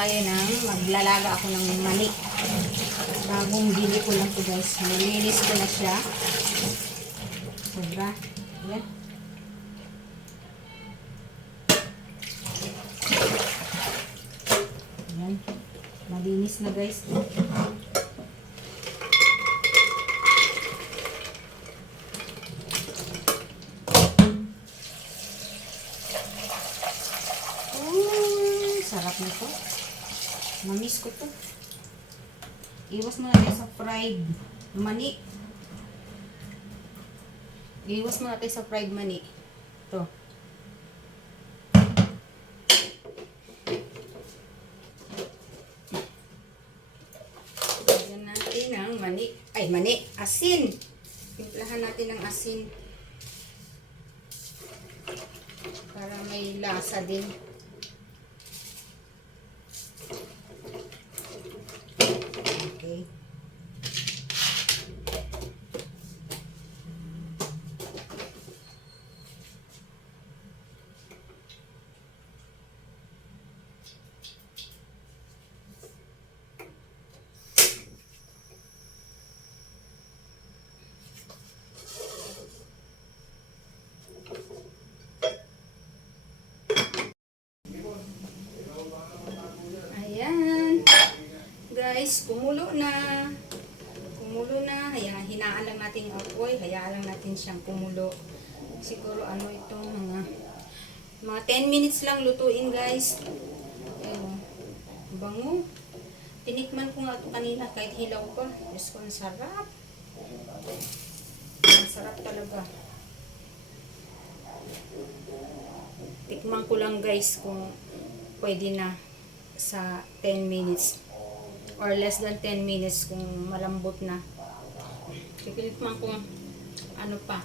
tayo maglalaga ako ng mani. Bagong bili ko lang to guys. Nilinis ko na siya. Sobra. Yan. Yan. Malinis na guys. Sarap nito. Mamiss ko to. Iwas mo natin sa fried mani. Iwas mo natin sa fried mani. Ito. Lagyan natin ng mani. Ay, mani. Asin. Timplahan natin ng asin. Para may lasa din. Okay. Ayan. Guys, kumulo na. Kumulo na. Ayan, hinaan lang natin yung apoy. Hayaan lang natin siyang kumulo. Siguro ano itong mga 10 minutes lang lutuin guys. Ayan. Bango. Tinikman ko nga ito kanina kahit hilaw pa. Diyos ko, ang sarap. Ang sarap talaga. Tikman ko lang guys kung pwede na sa 10 minutes. Or less than 10 minutes kung malambot na. Pipilit man kung ano pa.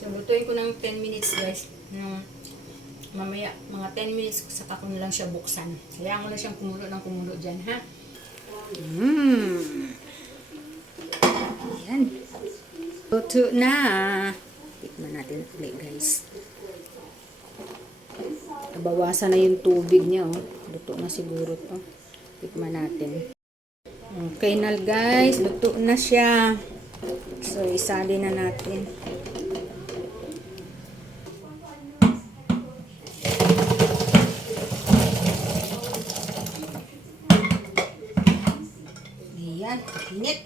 So, lutuin ko ng 10 minutes guys. Mamaya, mga 10 minutes, saka ko na lang siya buksan. Hayaan ko na siyang kumulo ng kumulo dyan, ha? Ayan. Luto na. Tikman natin ulit guys. Nabawasan na yung tubig niya, oh. Luto na siguro to. Tikman natin. Okay na guys, luto na siya. So, isali na natin. Ayan, init.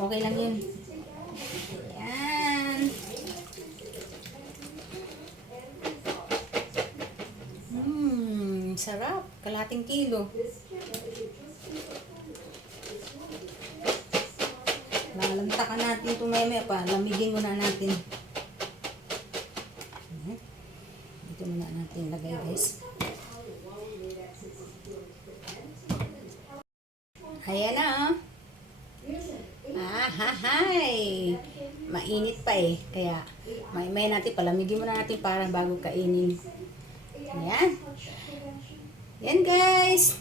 Okay lang yun. Ayan. Sarap. Kalahating kilo. Lalantakan natin ito maya pa. Lamigin muna natin. Dito muna natin lagay guys. Ayan na. Hi! Mainit pa eh. Kaya may natin palamigin muna natin para bago kainin. Ayan. Yan guys.